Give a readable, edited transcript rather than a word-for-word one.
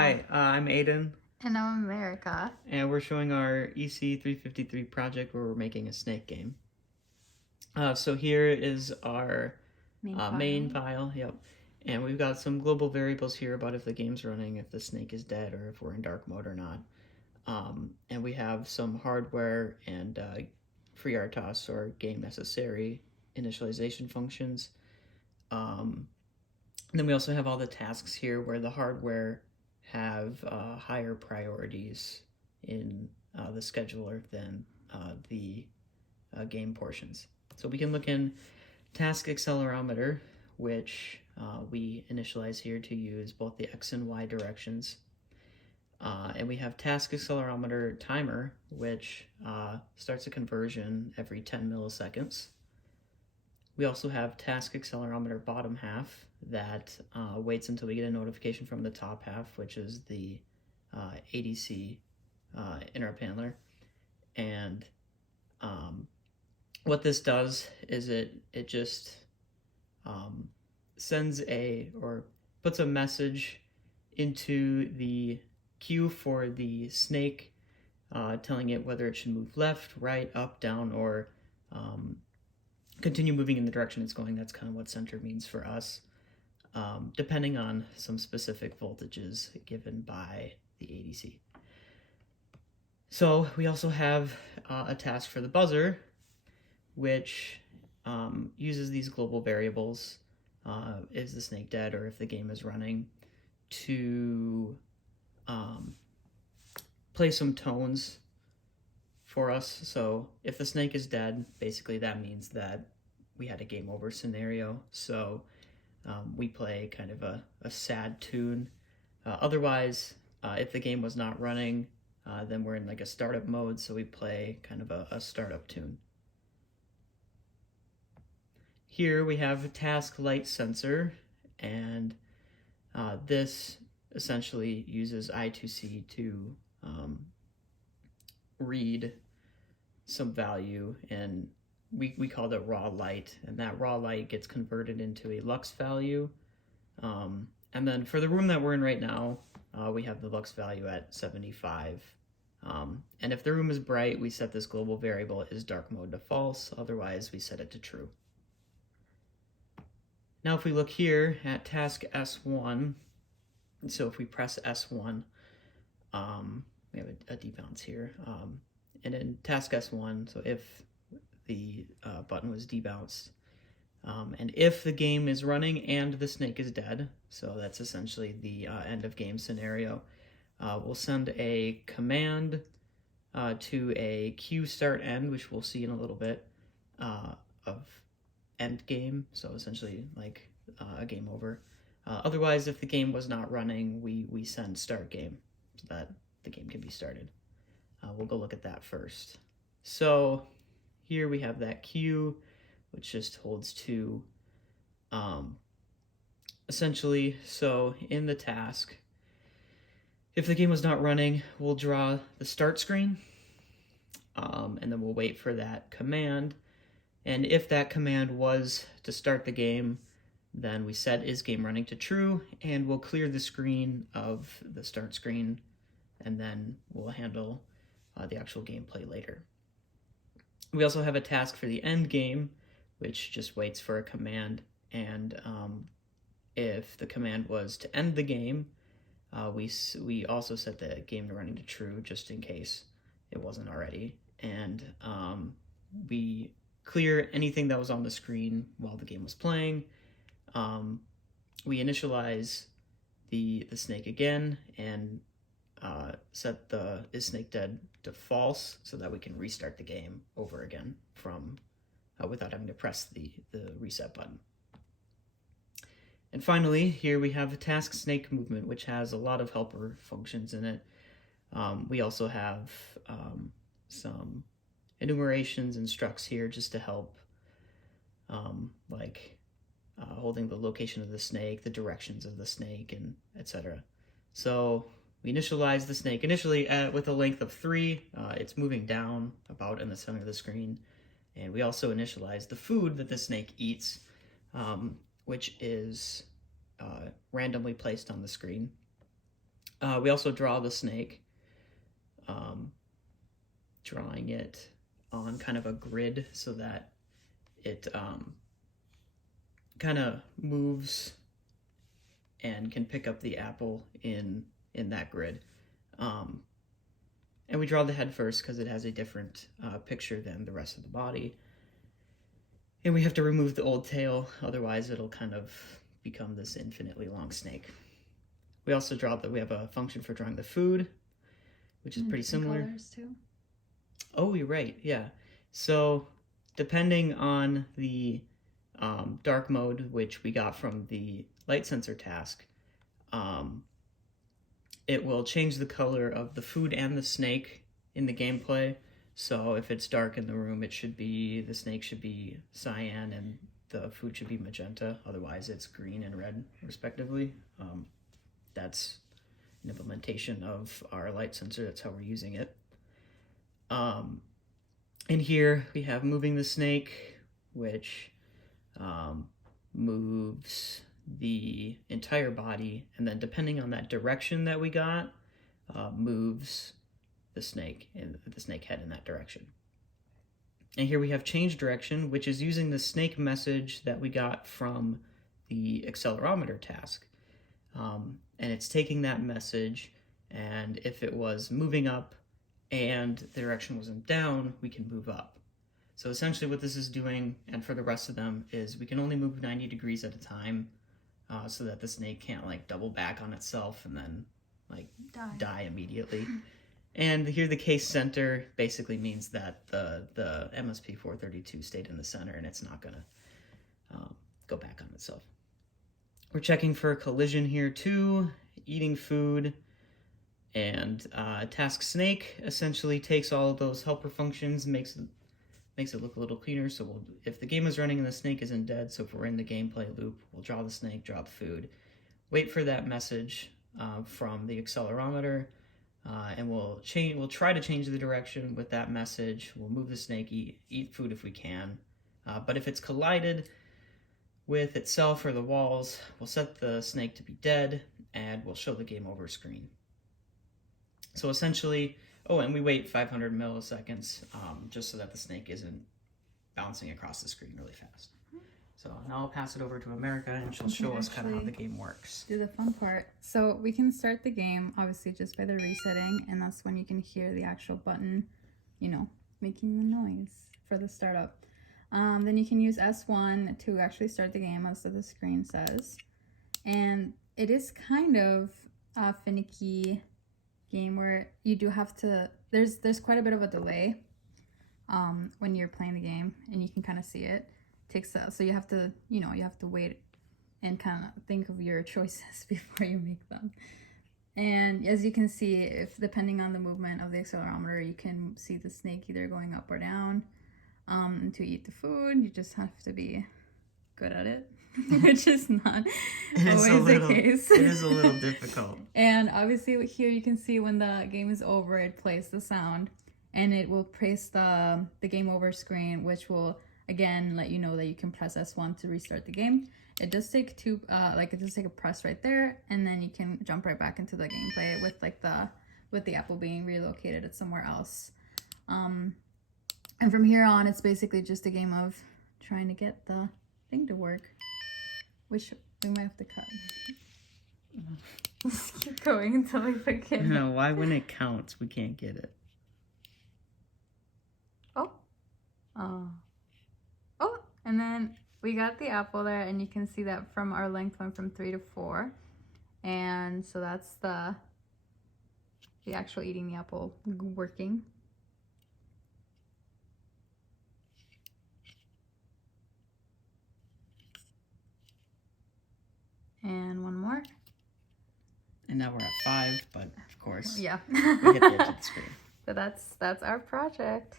Hi, I'm Aidan, And I'm America. and we're showing our ECE 353 project where we're making a snake game. So here is our main file, yep. And we've got some global variables here about if the game's running, if the snake is dead, or if we're in dark mode or not. And we have some hardware and FreeRTOS or game necessary initialization functions. Then we also have all the tasks here where the hardware have higher priorities in the scheduler than the game portions. So we can look in task accelerometer, which we initialize here to use both the X and Y directions. And we have task accelerometer timer, which starts a conversion every 10 milliseconds. We also have task accelerometer bottom half that waits until we get a notification from the top half, which is the ADC interrupt handler. And what this does is it just sends or puts a message into the queue for the snake, telling it whether it should move left, right, up, down, or continue moving in the direction it's going. That's kind of what center means for us, depending on some specific voltages given by the ADC. So we also have a task for the buzzer, which uses these global variables, is the snake dead or if the game is running, to play some tones for us. So if the snake is dead, basically that means that we had a game over scenario. So we play kind of a sad tune. Otherwise, if the game was not running, then we're in like a startup mode, so we play kind of a startup tune. Here we have a task light sensor, and this essentially uses I2C to read some value, and we call it raw light, and that raw light gets converted into a lux value. And then for the room that we're in right now, we have the lux value at 75. And if the room is bright, we set this global variable is dark mode to false, otherwise we set it to true. Now if we look here at task S1, so if we press S1, we have a debounce here. And in task S1, so if the button was debounced, and if the game is running and the snake is dead, so that's essentially the end of game scenario, we'll send a command to a queue start end, which we'll see in a little bit, of end game, so essentially like a game over. Otherwise, if the game was not running, we send start game so that the game can be started. We'll go look at that first. So here we have that queue, which just holds two. Essentially, so in the task, if the game was not running, we'll draw the start screen, and then we'll wait for that command. And if that command was to start the game, then we set is game running to true, and we'll clear the screen of the start screen, and then we'll handle the actual gameplay later. We also have a task for the end game, which just waits for a command, and if the command was to end the game, we also set the game to running to true just in case it wasn't already, and we clear anything that was on the screen while the game was playing. We initialize the snake again and set the is snake dead to false so that we can restart the game over again from without having to press the reset button. And finally, here we have a task snake movement, which has a lot of helper functions in it. We also have some enumerations and structs here just to help, like holding the location of the snake, the directions of the snake, and etc. So we initialize the snake initially with a length of 3. It's moving down about in the center of the screen. And we also initialize the food that the snake eats, which is randomly placed on the screen. We also draw the snake, drawing it on kind of a grid so that it kind of moves and can pick up the apple in that grid. And we draw the head first because it has a different picture than the rest of the body. And we have to remove the old tail, otherwise it'll kind of become this infinitely long snake. We also we have a function for drawing the food, which is pretty similar. Colors too. Oh, you're right, yeah. So depending on the dark mode, which we got from the light sensor task, it will change the color of the food and the snake in the gameplay. So if it's dark in the room, the snake should be cyan and the food should be magenta. Otherwise, it's green and red, respectively. That's an implementation of our light sensor. That's how we're using it. In here, we have moving the snake, which moves the entire body, and then depending on that direction that we got, moves the snake and the snake head in that direction. And here we have change direction, which is using the snake message that we got from the accelerometer task. And it's taking that message, and if it was moving up and the direction wasn't down, we can move up. So essentially what this is doing, and for the rest of them, is we can only move 90 degrees at a time, so that the snake can't like double back on itself and then like die immediately. And here the case center basically means that the MSP 432 stayed in the center and it's not gonna go back on itself. We're checking for collision here too, eating food, and task snake essentially takes all of those helper functions and makes it look a little cleaner. So if the game is running and the snake isn't dead, so if we're in the gameplay loop, we'll draw the snake, draw the food, wait for that message from the accelerometer, and we'll try to change the direction with that message. We'll move the snake, eat food if we can. But if it's collided with itself or the walls, we'll set the snake to be dead, and we'll show the game over screen. So essentially, and we wait 500 milliseconds just so that the snake isn't bouncing across the screen really fast. So now I'll pass it over to America, and she'll show us kind of how the game works. Do the fun part. So we can start the game, obviously, just by the resetting, and that's when you can hear the actual button, making the noise for the startup. Then you can use S1 to actually start the game, as the screen says. And it is kind of a finicky game where you do have to, there's quite a bit of a delay when you're playing the game, and you can kind of see it. So you have to wait and kind of think of your choices before you make them. And as you can see, if depending on the movement of the accelerometer, you can see the snake either going up or down. To eat the food, you just have to be good at it, which is not always the case. It is a little difficult. And obviously here you can see when the game is over, it plays the sound, and it will place the game over screen, which will again let you know that you can press S1 to restart the game. It does take a press right there, and then you can jump right back into the gameplay with the apple being relocated at somewhere else. And from here on, it's basically just a game of trying to get the thing to work, which we might have to cut. Let's keep going until we forget. No, why when it counts, we can't get it? Oh, and then we got the apple there, and you can see that from our length went from 3 to 4. And so that's the actual eating the apple working. And one more. And now we're at 5, but of course, yeah, we hit the edge of the screen. So that's our project.